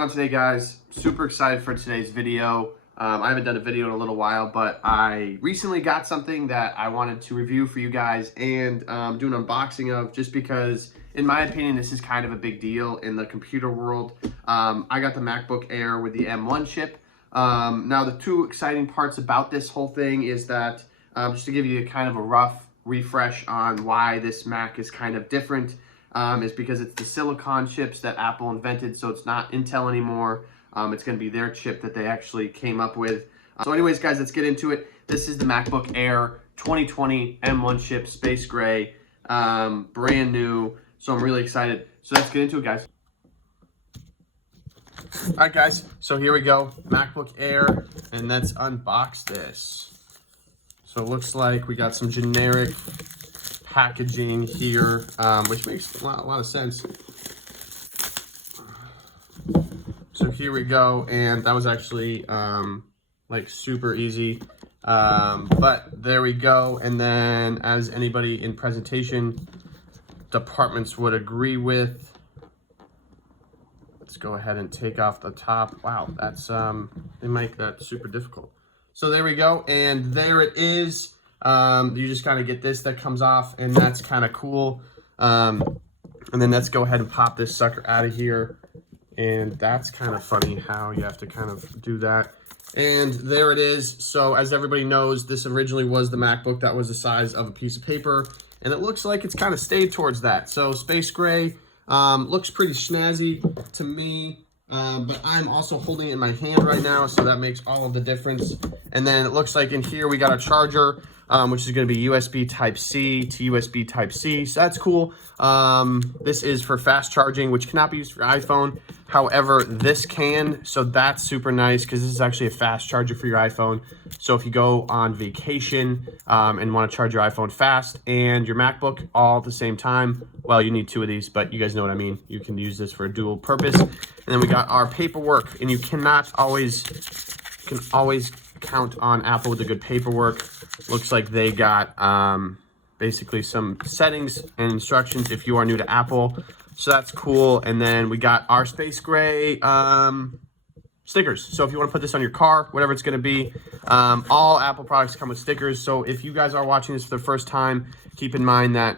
going on today, guys? Super excited for today's video. I haven't done a video in a little while, but I recently got something that I wanted to review for you guys and do an unboxing of, just because, in my opinion, this is kind of a big deal in the computer world. I got the MacBook Air with the M1 chip. Now, the two exciting parts about this whole thing is that, just to give you kind of a rough refresh on why this Mac is kind of different, is because it's the silicon chips that Apple invented, so it's not Intel anymore. It's going to be their chip that they actually came up with. So anyways, guys, let's get into it. This is the MacBook Air 2020 M1 chip, space gray, brand new. So I'm really excited. So let's get into it, guys. All right, guys, so here we go, MacBook Air, and let's unbox this. So it looks like we got some generic packaging here, which makes a lot of sense. So here we go, and that was actually like super easy, but there we go. And then, as anybody in presentation departments would agree with, let's go ahead and take off the top. Wow, that's they make that super difficult. So there we go, and there it is. You just kind of get this that comes off, and that's kind of cool. And then let's go ahead and pop this sucker out of here. And that's kind of funny how you have to kind of do that. And there it is. So as everybody knows, this originally was the MacBook that was the size of a piece of paper, and it looks like it's kind of stayed towards that. So space gray, looks pretty snazzy to me. But I'm also holding it in my hand right now, so that makes all of the difference. And then it looks like in here we got a charger, which is going to be USB Type-C to USB Type-C, so that's cool. This is for fast charging, which cannot be used for iPhone. However, this can, so that's super nice, because this is actually a fast charger for your iPhone. So if you go on vacation and want to charge your iPhone fast and your MacBook all at the same time, well, you need two of these, but you guys know what I mean. You can use this for a dual purpose. And then we got our paperwork, and you can always count on Apple with the good paperwork. Looks like they got basically some settings and instructions if you are new to Apple. So that's cool. And then we got our space gray stickers. So if you want to put this on your car, whatever it's going to be, all Apple products come with stickers. So if you guys are watching this for the first time, keep in mind that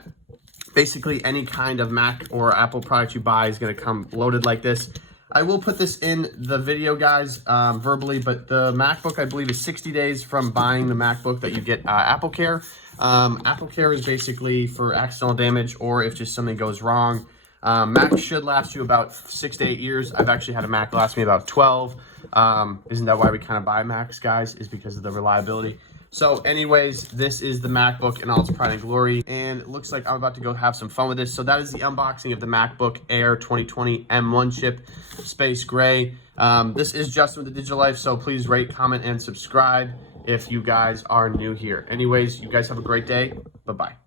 basically any kind of Mac or Apple product you buy is going to come loaded like this. I will put this in the video, guys, verbally, but the MacBook, I believe, is 60 days from buying the MacBook that you get Apple Care. Apple Care is basically for accidental damage or if just something goes wrong. Mac should last you about 6 to 8 years. I've actually had a Mac last me about 12. Isn't that why we kind of buy Macs, guys? Is because of the reliability. So anyways, this is the MacBook in all its pride and glory, and it looks like I'm about to go have some fun with this. So that is the unboxing of the MacBook Air 2020 M1 chip, space gray. This is Justin with TheDigitalLife, so please rate, comment, and subscribe if you guys are new here. Anyways, you guys have a great day. Bye-bye.